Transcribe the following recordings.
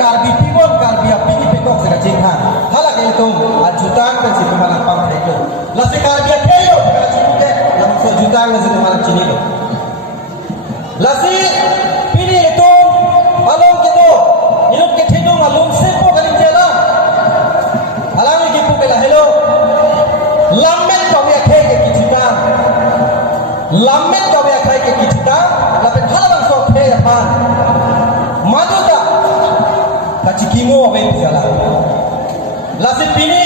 karbi timon karbi apini pekok sega jinghan hala ke itu ajutan ke situ malang pang itu lasi karbi keyo sega jingke langsung jutaan ke situ malang cini lo lasi pini itu along gitu hidup ke hidung alung sepo kaling jela alami kipu kela hello lamet kau ya ke kita lamet kau ya ke kita lapet halang so ke apa maduta kacikimo apa itu jalan lasi pini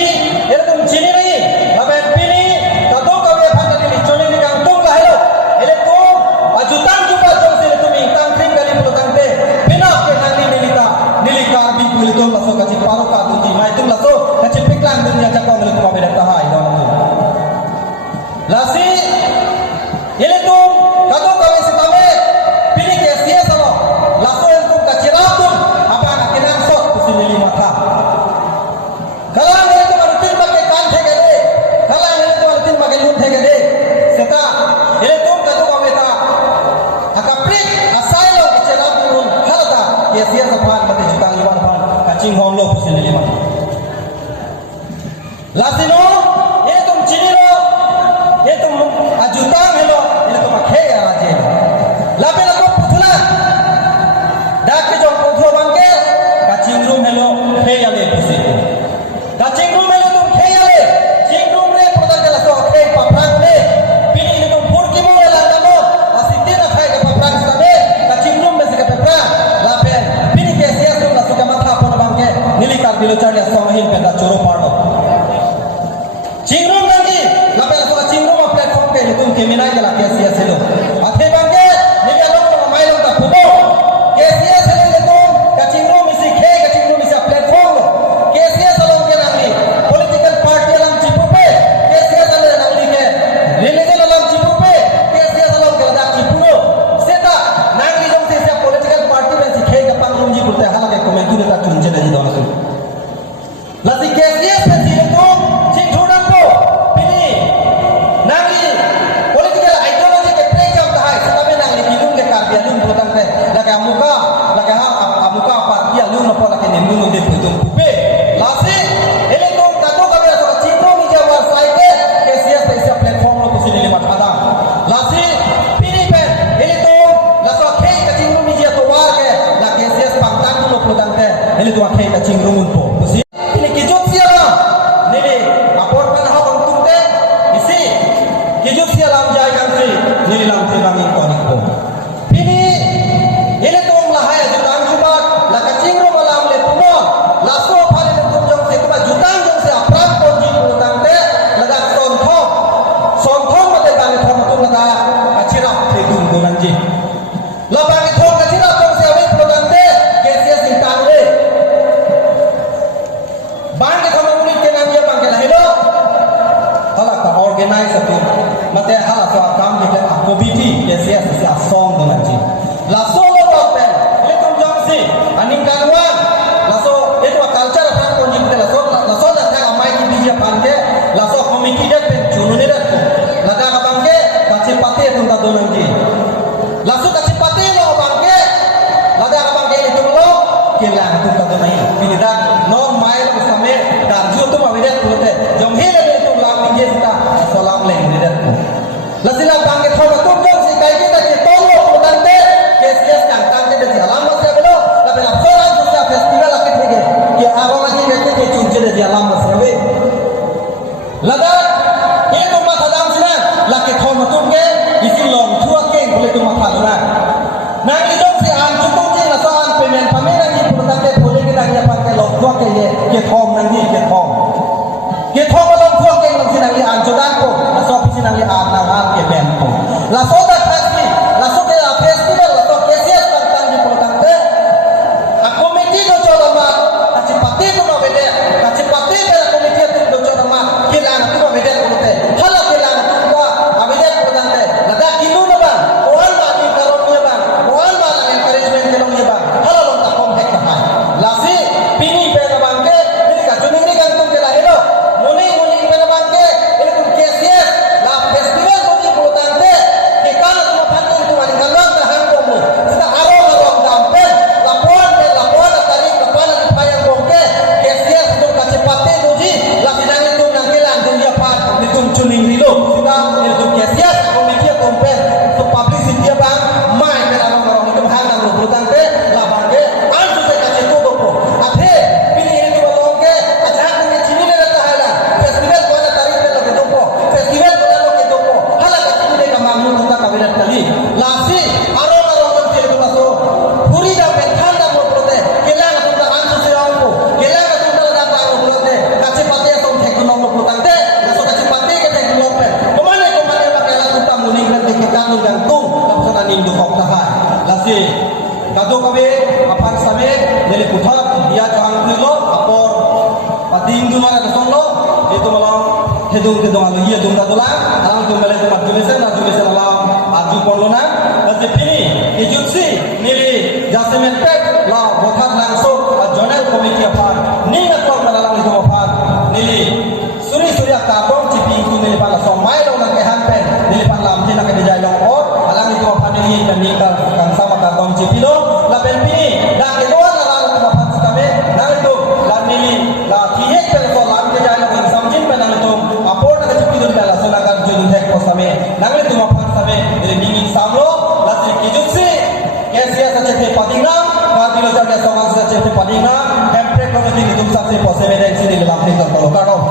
itu cini lagi lapet pini tato kau ya pandai ini coni ni kantung lah hello ele tu ajutan juga jom sini tu mintang krim kali puluh tangte pina ke nanti nilika bi puluh tu laso kacik paru kadu di mai tu laso kacik piklan dunia cakap milik kau beda tahai dalam tu lasi ele tu kado kau setame pini ke sia salo laso itu kaciratun apa nak kena sok kusini lima tha kalang ele tu marutin pakai kan thege de kalang ele tu marutin pakai lut thege de seta ele tu kado kau beta akaprik asailo kaciratun halata ke sia sapan mate jutang lima pan kacing holo kusini lima lasi no ele tu cini lo ele tu ajutan hello ele tu makhe ya raje lape la ko putula dak ke jong putho bangke kacing room hello khe ya le pusi kacing room hello tu khe ya le cing room re product la so khe paprang le pini le tu purki mo la tamo asiti na khay ke paprang sabe kacing room me se ke paprang lape pini ke sia tu la so ke matha pon bangke nili kar dilo chari so hin pe da choro pardo cing room lagi lape la so cing room platform ke tu ke minai la ke sia selo athe bangke ni along to mai long ta pubo ke sia selo le tu kacing room isi khe kacing room isi platform ke sia selo ke nangni political party alam cipupe ke sia selo nangni ke religion alam cipupe ke sia selo ke da cipuno seta nangni jong se political party me sikhe ke panglung ji kurte hala ke comment tu ta tunje na ji dona tu lasi ke sia se ji tu cing thodan ko pini nangni political ideology ke prekam tahai setabe nangni bidung ke karbi alun protang pe laka amuka parti alun no pola ke nemu de putung pupe lasi ele to kato kabe to cingro mi jawar saite ke sia platform lo kusini lima thada lasi pini pe ele to laso khei ka cingro mi je to war ke la ke sia pangtang lo protang pe ele to khei ka cingro mun po kusi pini kijot sia la nili apor pan ha on tumte isi kijot sia lam jai kan si nili lam te bang ko ni ko pini ele to lahai jutang jubat la ka cingro malam le puno laso phale le tum jong se ba jutang jong se aprak ko ji protang te laga son thom mate bang thom tum laga achira te tum ko nan ji la bang thom achira jong se abe protang te ke sia sintang le bang ke thom ulit ke nan ye bang ke la hello hala ka organize tu mate hala so kam ke activity ke sia song ko nan ji la so lo to pen le tum jong si aning kanwan la so itu culture kan ko ji la so la ka mai ki bi je pan ke la so committee de pen chunu ne ko la ka bang ke kachi pate tum ta donan ji la so kachi pate lo bang ke la da bang ke itu lo ke la tum ta donai pini da no mai ko same da ju tu ma vide pulte jom he le tu la mi je sta salam le ni da la sila bang ke thoma tum jong si kai ki ta ki to lo putan te ke sia kang kang ke di alam se belo la bela soran tu sa festival la ke thege ke aro lagi ke chunje de alam se be la da ye tu ma khadam sina la ke thoma tum ke isi long thua ke bole tu ma khala na ni jong si an tu tum ji la so an payment pamera ni putan te bole ke na ya pa ke long thua ke ye ke thom nang ni ke thom long thua ke long sina ni an jodan ko la so pi sina ni an na an ke ben ko la so da khasi la so ke festival la so ke sia tang ji putan te a committee do cholo ma achi pati ko no bede achi pati ke committee tu do cholo ma ke la tu no bede ko te hala ke la tu ka abede putan te la da kinu no ba oal ma ni karon ni ba oal ma la encouragement ke no ni ba hala lo ta kom hek ta la si pini pe na bang ke ni ka juni ni kan tu ke la hello muni pe na bang ke ele tu ke sia la festival ko ni putan te ke kana tu ma phan tu ma ni kan ta han ko mu sta aro la rom dam pe la pon tarik la pon nili putar dia kang tulo apor pading tu mana kesolo itu malam hedung alu iya dung tadula alang tu mele tu majulisen alam aju polona nanti pini ijutsi nili jasemen pet la bokat langsung jonel komiti apar ni ngatok manalang itu apar nili surya kabong cipi itu nili pala somai lo nak kehan pen nili pala amti nak dijai long or alang itu apar nili dan nikal kan sama kabong cipi lo la pen pini dak itu alang itu apar kami nang itu la nili la tihek pen so lam ke jai long samjin pen nang itu apor nak cipi itu pala so nak judun hek ko same nang itu apar same nili dingin samlo la kijutsi kesia sace padinga kadilo sace soman sace padinga hempre ko nili dum sace poseme dai sini lam ni ko lo karo